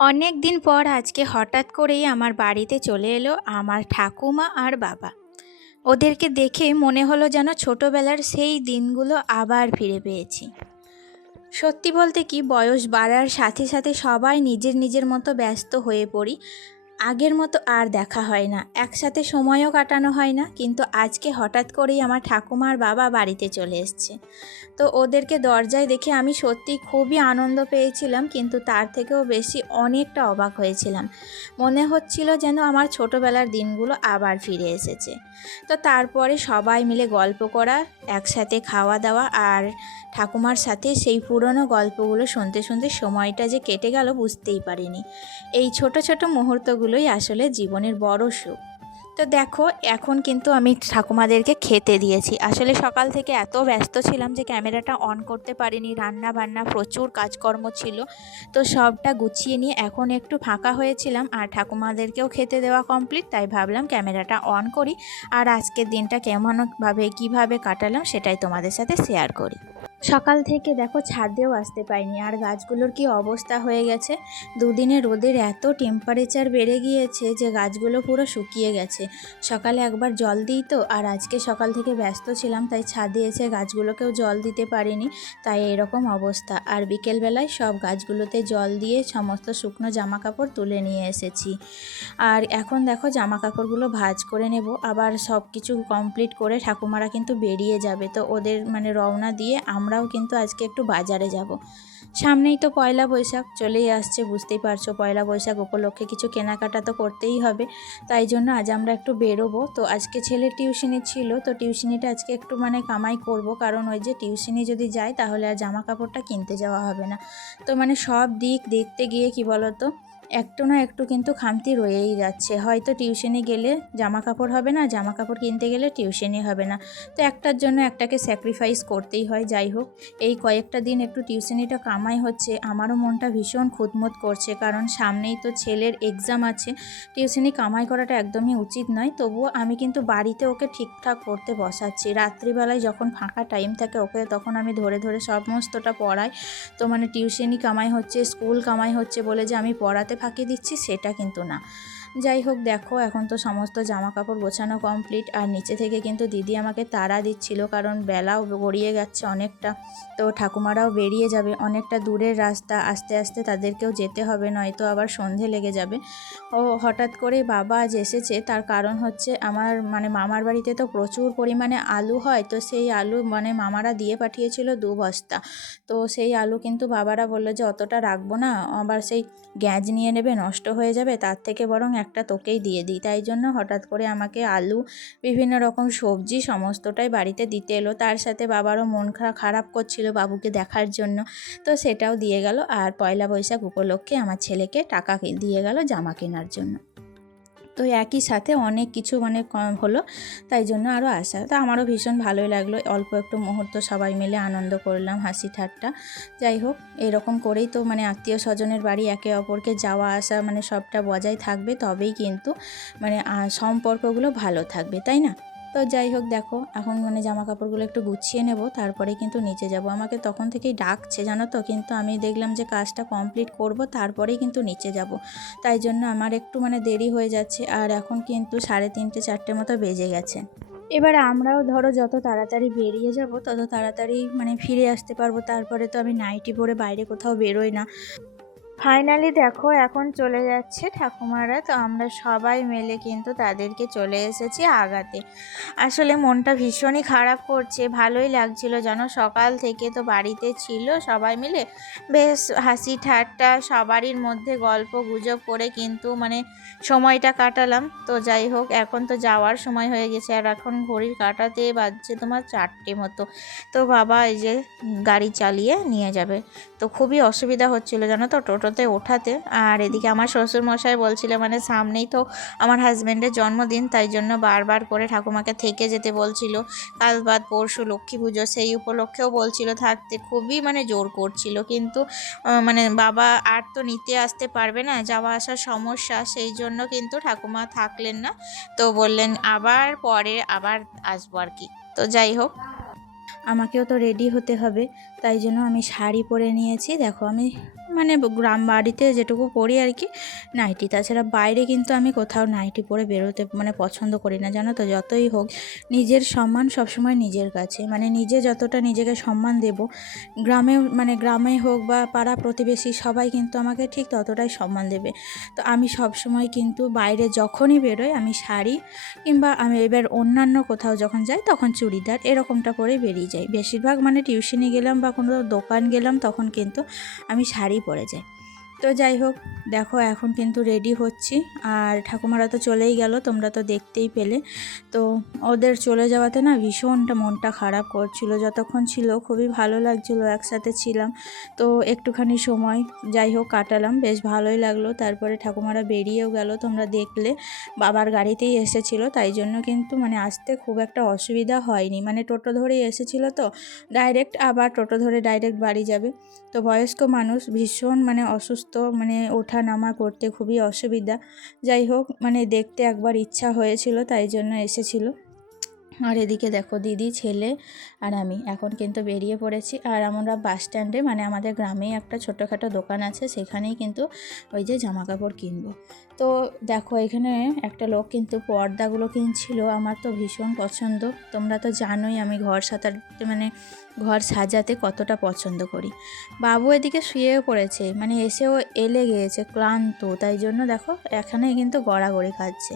অনেক দিন পর আজকে হঠাৎ করেই আমার বাড়িতে চলে এলো আমার ঠাকুমা আর বাবা। ওদেরকে দেখে মনে হলো যেন ছোটবেলার সেই দিনগুলো আবার ফিরে পেয়েছি। সত্যি বলতে কি, বয়স বাড়ার সাথে সাথে সবাই নিজের নিজের মতো ব্যস্ত হয়ে পড়ি। আগের মতো আর দেখা হয় না, একসাথে সময়ও কাটানো হয় না। কিন্তু আজকে হঠাৎ করেই আমার ঠাকুমা আর বাবা বাড়িতে চলে এসছে। তো ওদেরকে দরজায় দেখে আমি সত্যি খুবই আনন্দ পেয়েছিলাম, কিন্তু তার থেকেও বেশি অনেকটা অবাক হয়েছিলাম। মনে হচ্ছিল যেন আমার ছোটোবেলার দিনগুলো আবার ফিরে এসেছে। তো তারপরে সবাই মিলে গল্প করা, একসাথে খাওয়া দাওয়া, আর ঠাকুমার সাথে সেই পুরনো গল্পগুলো শুনতে শুনতে সময়টা যে কেটে গেল বুঝতেই পারিনি। এই ছোট ছোট মুহূর্তগুলোই আসলে জীবনের বড় সুখ। তো দেখো, এখন কিন্তু আমি ঠাকুমাদেরকে খেতে দিয়েছি। আসলে সকাল থেকে এত ব্যস্ত ছিলাম যে ক্যামেরাটা অন করতে পারিনি, রান্না বান্না প্রচুর কাজকর্ম ছিল। তো সবটা গুছিয়ে নিয়ে এখন একটু ফাঁকা হয়েছিলাম, আর ঠাকুমাদেরকেও খেতে দেওয়া কমপ্লিট, তাই ভাবলাম ক্যামেরাটা অন করি আর আজকের দিনটা কেমনভাবে কীভাবে কাটালাম সেটাই তোমাদের সাথে শেয়ার করি। সকাল থেকে দেখো ছাদেও আসতে পাইনি, আর গাছগুলোর কি অবস্থা হয়ে গেছে। দুদিনে রোদের এত টেম্পারেচার বেড়ে গিয়েছে যে গাছগুলো পুরো শুকিয়ে গেছে। সকালে একবার জল দিই তো, আর আজকে সকাল থেকে ব্যস্ত ছিলাম তাই ছাদে এসে গাছগুলোকেও জল দিতে পারিনি, তাই এরকম অবস্থা। আর বিকেলবেলায় সব গাছগুলোতে জল দিয়ে সমস্ত শুকনো জামা কাপড় তুলে নিয়ে এসেছি। আর এখন দেখো জামা কাপড়গুলো ভাঁজ করে নেব, আবার সব কিছু কমপ্লিট করে ঠাকুমারা কিন্তু বেরিয়ে যাবে। তো ওদের রওনা দিয়ে আমরাও কিন্তু আজকে একটু বাজারে যাব। সামনেই তো পয়লা বৈশাখ চলেই আসছে, বুঝতেই পারছো। পয়লা বৈশাখ উপলক্ষে কিছু কেনাকাটা তো করতেই হবে, তাই জন্য আজ আমরা একটু বেরোবো। তো আজকে ছেলের টিউশনি ছিল, তো টিউশনিটা আজকে একটু কামাই করব, কারণ ওই যে টিউশনি যদি যায় তাহলে আর জামা কাপড়টা কিনতে যাওয়া হবে না। তো সব দিক দেখতে গিয়ে কি বলো তো, একটু না একটু কিন্তু খামতি রয়েই যাচ্ছে। হয়তো টিউশনি গেলে জামা কাপড় হবে না, জামা কাপড় কিনতে গেলে টিউশনি হবে না। তো একটার জন্য একটাকে স্যাক্রিফাইস করতেই হয়। যাই হোক, এই কয়েকটা দিন একটু টিউশনিটা কামাই হচ্ছে, আমারও মনটা ভীষণ খুঁতমুত করছে, কারণ সামনেই তো ছেলের এক্সাম আছে। টিউশনি কামাই করাটা একদমই উচিত নয়, তবুও আমি কিন্তু বাড়িতে ওকে ঠিকঠাক পড়তে বসাচ্ছি। রাত্রিবেলায় যখন ফাঁকা টাইম থাকে ওকে তখন আমি ধরে ধরে সমস্তটা পড়াই। তো টিউশনি কামাই হচ্ছে, স্কুল কামাই হচ্ছে বলে যে আমি পড়াতে ফাঁকি দিচ্ছি সেটা কিন্তু না। যাই হোক, দেখো এখন তো সমস্ত জামা কাপড় গোছানো কমপ্লিট, আর নিচে থেকে কিন্তু দিদি আমাকে তাড়া দিচ্ছিল, কারণ বেলাও গড়িয়ে যাচ্ছে অনেকটা। তো ঠাকুমারাও বেরিয়ে যাবে, অনেকটা দূরের রাস্তা, আস্তে আস্তে তাদেরকেও যেতে হবে, নয়তো আবার সন্ধে লেগে যাবে। ও হঠাৎ করে বাবা আজ এসেছে, তার কারণ হচ্ছে আমার মামার বাড়িতে তো প্রচুর পরিমাণে আলু হয়। তো সেই আলু মামারা দিয়ে পাঠিয়েছিল 2 বস্তা। তো সেই আলু কিন্তু বাবারা বললো যে অতটা রাখবো না, আবার সেই গ্যাঁজ নিয়ে নেবে, নষ্ট হয়ে যাবে, তার থেকে বরং একটা তোকেই দিয়ে দিই। তাই জন্য হঠাৎ করে আমাকে আলু, বিভিন্ন রকম সবজি সমস্তটাই বাড়িতে দিতে এলো। তার সাথে বাবারও মন খারাপ করছিল বাবুকে দেখার জন্য, তো সেটাও দিয়ে গেল। আর পয়লা বৈশাখ উপলক্ষে আমার ছেলেকে টাকা দিয়ে গেল জামা কেনার জন্য। তো একই সাথে অনেক কিছু কম হলো, তাই জন্য আরও আসা। তো আমারও ভীষণ ভালোই লাগলো, অল্প একটু মুহূর্ত সবাই মিলে আনন্দ করলাম, হাসি ঠাট্টা। যাই হোক, এরকম করেই তো আত্মীয় স্বজনের বাড়ি একে অপরকে যাওয়া আসা সবটা বজায় থাকবে, তবেই কিন্তু সম্পর্কগুলো ভালো থাকবে, তাই না? তো যাই হোক, দেখো এখন জামা কাপড়গুলো একটু গুছিয়ে নেব, তারপরে কিন্তু নিচে যাব। আমাকে তখন থেকেই ডাকছে জানো তো, কিন্তু আমি দেখলাম যে কাজটা কমপ্লিট করব তারপরেই কিন্তু নিচে যাব। তাই জন্য আমার একটু দেরি হয়ে যাচ্ছে, আর এখন কিন্তু 3:30 4টে মতো বেজে গেছে। এবার আমরাও ধরো যত তাড়াতাড়ি বেরিয়ে যাব তত তাড়াতাড়ি ফিরে আসতে পারবো। তারপরে তো আমি নাইটি পরে বাইরে কোথাও বেরোই না। ফাইনালি দেখো এখন চলে যাচ্ছে ঠাকুমারা, তো আমরা সবাই মিলে কিন্তু তাদেরকে চলে এসেছি আগাতে। আসলে মনটা ভীষণই খারাপ করছে, ভালোই লাগছিল যেন। সকাল থেকে তো বাড়িতে ছিল সবাই মিলে, বেশ হাসি ঠাট্টা সবারই মধ্যে গল্প গুজব করে কিন্তু সময়টা কাটালাম। তো যাই হোক, এখন তো যাওয়ার সময় হয়ে গেছে, আর এখন ঘড়ির কাঁটাতে বাজছে তোমার 4টে মতো। তো বাবা এই যে গাড়ি চালিয়ে নিয়ে যাবে। তো খুবই অসুবিধা হচ্ছিল জানো তো টোটোতে ওঠাতে। আর এদিকে আমার শ্বশুরমশাই বলছিল সামনেই তো আমার হাজব্যান্ডের জন্মদিন, তাই জন্য বারবার করে ঠাকুমাকে থেকে যেতে বলছিল। কাল বাদ পরশু লক্ষ্মী পুজো, সেই উপলক্ষেও বলছিল থাকতে, খুবই জোর করছিল। কিন্তু বাবা আর তো নিতে আসতে পারবে না, যাওয়া আসার সমস্যা, সেই জন্য কিন্তু ঠাকুমা থাকলেন না। তো বললেন আবার পরে আবার আসবো আর কি। তো যাই হোক, আমাকেও তো রেডি হতে হবে, তাই জন্য আমি শাড়ি পরে নিয়েছি। দেখো আমি মানে গ্রাম বাড়িতে যেটুকু পরি আর কি নাইটি, তাছাড়া বাইরে কিন্তু আমি কোথাও নাইটি পরে বেরোতে মানে পছন্দ করি না, জানো তো। যতই হোক নিজের সম্মান সবসময় নিজের কাছে, মানে নিজে যতটা নিজেকে সম্মান দেব, গ্রামে হোক বা পাড়া প্রতিবেশী সবাই কিন্তু আমাকে ঠিক ততটাই সম্মান দেবে। তো আমি সবসময় কিন্তু বাইরে যখনই বেরোই আমি শাড়ি, কিংবা আমি এবার অন্যান্য কোথাও যখন যাই তখন চুড়িদার এরকমটা পরেই বেরিয়ে যাই। বেশিরভাগ মানে টিউশনি গেলাম বা কোনো দোকান গেলাম তখন কিন্তু আমি শাড়ি পরে যাই। তো যাই হোক দেখো এখন কিন্তু রেডি হচ্ছি, আর ঠাকুমারা তো চলেই গেল, তোমরা তো দেখতেই পেলে। তো ওদের চলে যাওয়াতে না ভীষণটা মনটা খারাপ করছিল, যতক্ষণ ছিল খুবই ভালো লাগছিল, একসাথে ছিলাম। তো একটুখানি সময় যাই হোক কাটালাম, বেশ ভালোই লাগলো। তারপরে ঠাকুমারা বেরিয়েও গেল, তোমরা দেখলে বাবার গাড়িতেই এসেছিল, তাই জন্য কিন্তু মানে আসতে খুব একটা অসুবিধা হয়নি, মানে টোটো ধরেই এসেছিল তো ডাইরেক্ট, আবার টোটো ধরে ডাইরেক্ট বাড়ি যাবে। তো বয়স্ক মানুষ ভীষণ মানে অসুস্থ, মানে ওঠা নামা করতে খুবই অসুবিধা। যাই হোক মানে দেখতে একবার ইচ্ছা হয়েছিল, তাই জন্য এসেছিল। আর এদিকে দেখো দিদি, ছেলে আর আমি এখন কিন্তু বেরিয়ে পড়েছি। আর আমরা বাস স্ট্যান্ডে, মানে আমাদের গ্রামেই একটা ছোটোখাটো দোকান আছে, সেখানেই কিন্তু ওই যে জামা কাপড় কিনবো। তো দেখো এখানে একটা লোক কিন্তু পর্দাগুলো কিনছিল, আমার তো ভীষণ পছন্দ। তোমরা তো জানোই আমি ঘর সাজাতে কতটা পছন্দ করি। বাবু এদিকে শুয়েও পড়েছে, মানে এসেও এলে গিয়েছে ক্লান্ত, তাই জন্য দেখো এখানে কিন্তু গড়াগড়ি খাচ্ছে।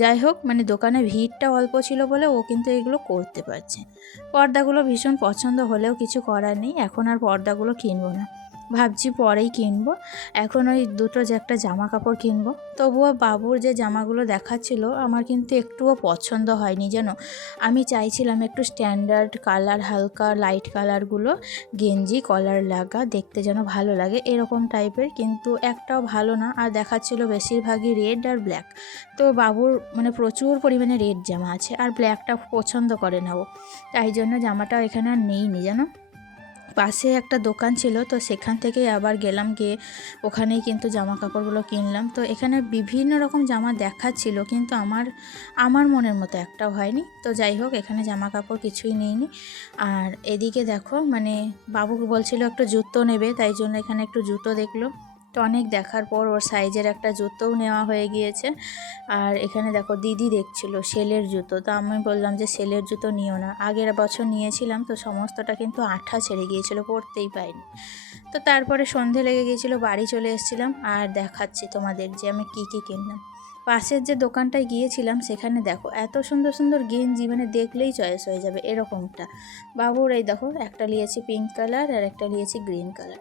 যাই হোক মানে দোকানে ভিড়টা অল্প ছিল বলে ও কিন্তু এগুলো করতে পারছে। পর্দাগুলো ভীষণ পছন্দ হলেও কিছু করার নেই, এখন আর পর্দাগুলো কিনবো না, ভাবছি পরেই কিনবো। এখন ওই দুটো যে একটা জামা কাপড় কিনবো। তবুও বাবুর যে জামাগুলো দেখাচ্ছিল আমার কিন্তু একটুও পছন্দ হয়নি যেন। আমি চাইছিলাম একটু স্ট্যান্ডার্ড কালার, হালকা লাইট কালারগুলো, গেঞ্জি কলার লাগা, দেখতে যেন ভালো লাগে এরকম টাইপের, কিন্তু একটাও ভালো না। আর দেখাচ্ছিল বেশিরভাগই রেড আর ব্ল্যাক। তো বাবুর মানে প্রচুর পরিমাণে রেড জামা আছে, আর ব্ল্যাকটা পছন্দ করে না ও, তাই জন্য জামাটা এখানে আর নেইনি জানো। পাশে একটা দোকান ছিল, তো সেখান থেকেই আবার গেলাম, গিয়ে ওখানেই কিন্তু জামা কাপড়গুলো কিনলাম। তো এখানে বিভিন্ন রকম জামা দেখাচ্ছিল, কিন্তু আমার মনের মতো একটাও হয়নি। তো যাই হোক এখানে জামা কাপড় কিছুই নিইনি। আর এদিকে দেখো মানে বাবু বলছিল একটু জুতো নেবে, তাই জন্য এখানে একটু জুতো দেখলো। তো অনেক দেখার পর ওর সাইজের একটা জুতোও নেওয়া হয়ে গিয়েছে। আর এখানে দেখো দিদি দেখছিল সেলের জুতো, তো আমি বললাম যে সেলের জুতো নিও না, আগের বছর নিয়েছিলাম তো সমস্তটা কিন্তু আঠা ছেড়ে গিয়েছিল, পরতেই পাইনি। তো তারপরে সন্ধে লেগে গিয়েছিল, বাড়ি চলে এসেছিলাম। আর দেখাচ্ছি তোমাদের যে আমি কী কী কিনলাম। পাশের যে দোকানটায় গিয়েছিলাম সেখানে দেখো এত সুন্দর সুন্দর গেঞ্জি, মানে দেখলেই চয়েস হয়ে যাবে এরকমটা। বাবুর এই দেখো একটা নিয়েছি পিঙ্ক কালার আর একটা নিয়েছি গ্রিন কালার।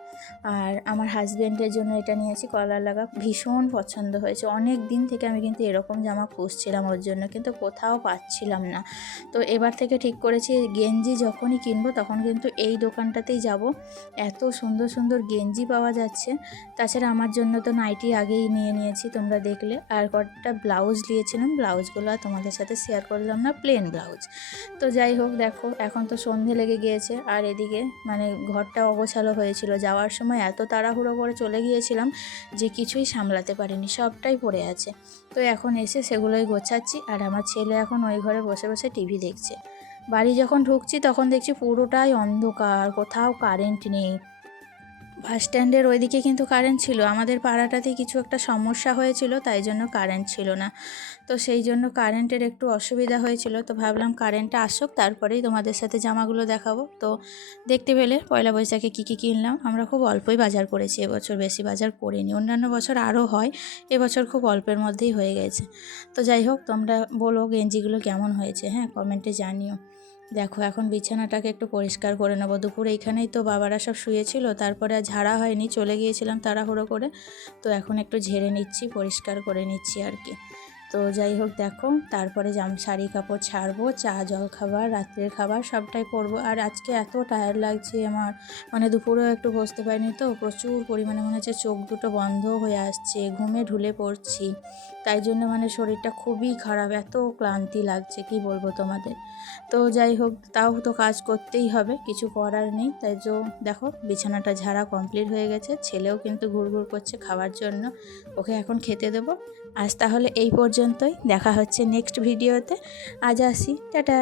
আর আমার হাজব্যান্ডের জন্য এটা নিয়েছি কলার লাগা, ভীষণ পছন্দ হয়েছে। অনেক দিন থেকে আমি কিন্তু এরকম জামা খুঁজছিলাম ওর জন্য, কিন্তু কোথাও পাচ্ছিলাম না। তো এবার থেকে ঠিক করেছি গেঞ্জি যখনই কিনবো তখন কিন্তু এই দোকানটাতেই যাব। এত সুন্দর সুন্দর গেঞ্জি পাওয়া যাচ্ছে। তাছাড়া আমার জন্য তো নাইটি আগেই নিয়ে নিয়েছি, তোমরা দেখলে। আর কয়েকটা ব্লাউজ নিয়েছিলাম, ব্লাউজগুলো তোমাদের সাথে শেয়ার করলাম না, প্লেন ব্লাউজ। তো যাই হোক দেখো এখন তো সন্ধে লেগে গিয়েছে, আর এদিকে মানে ঘরটা অগোছালো হয়েছিল, যাওয়ার সময় এত তাড়াহুড়ো করে চলে গিয়েছিলাম যে কিছুই সামলাতে পারিনি, সবটাই পড়ে আছে। তো এখন এসে সেগুলোই গোছাচ্ছি। আর আমার ছেলে এখন ওই ঘরে বসে বসে টিভি দেখছে। বাড়ি যখন ঢুকছি তখন দেখছি পুরোটাই অন্ধকার, কোথাও কারেন্ট নেই। বাস স্ট্যান্ডের ওইদিকে কিন্তু কারেন্ট ছিল, আমাদের পাড়াটাতে কিছু একটা সমস্যা হয়েছিল, তাই জন্য কারেন্ট ছিল না। তো সেই জন্য কারেন্টের একটু অসুবিধা হয়েছিল। তো ভাবলাম কারেন্টটা আসুক তারপরেই তোমাদের সাথে জামাগুলো দেখাবো। তো দেখতে পেলে পয়লা বৈশাখে কী কী কিনলাম। আমরা খুব অল্পই বাজার করেছি এবছর, বেশি বাজার করিনি, অন্যান্য বছর আরও হয়, এবছর খুব অল্পের মধ্যেই হয়ে গেছে। তো যাই হোক তোমরা বলো গেঞ্জিগুলো কেমন হয়েছে, হ্যাঁ কমেন্টে জানিও। দেখো এখন বিছানাটাকে একটু পরিষ্কার করে নেবো। দুপুরে এইখানেই তো বাবারা সব শুয়েছিল, তারপরে আর ঝাড়া হয়নি, চলে গিয়েছিলাম তাড়াহুড়ো করে। তো এখন একটু ঝেড়ে নিচ্ছি, পরিষ্কার করে নিচ্ছি আর কি। তো যাই হোক দেখো তারপরে শাড়ি কাপড় ছাড়বো, চা জল খাবার রাত্রের খাবার সবটাই করবো। আর আজকে এত টায়ার্ড লাগছে আমার, মানে দুপুরেও একটু বসতে পারিনি, তো প্রচুর পরিমাণে মনে হচ্ছে চোখ দুটো বন্ধ হয়ে আসছে, ঘুমে ঢুলে পড়ছি। তাই জন্য মানে শরীরটা খুবই খারাপ, এত ক্লান্তি লাগছে কি বলবো তোমাদের। তো যাই হোক তাও তো কাজ করতেই হবে, কিছু করার নেই। তাই তো দেখো বিছানাটা ঝাড়া কমপ্লিট হয়ে গেছে, ছেলেও কিন্তু ঘুরঘুর করছে খাওয়ার জন্য, ওকে এখন খেতে দেবো। আজ তাহলে এই পর্যন্তই, দেখা হচ্ছে নেক্সট ভিডিওতে। আজ আসি, টাটা।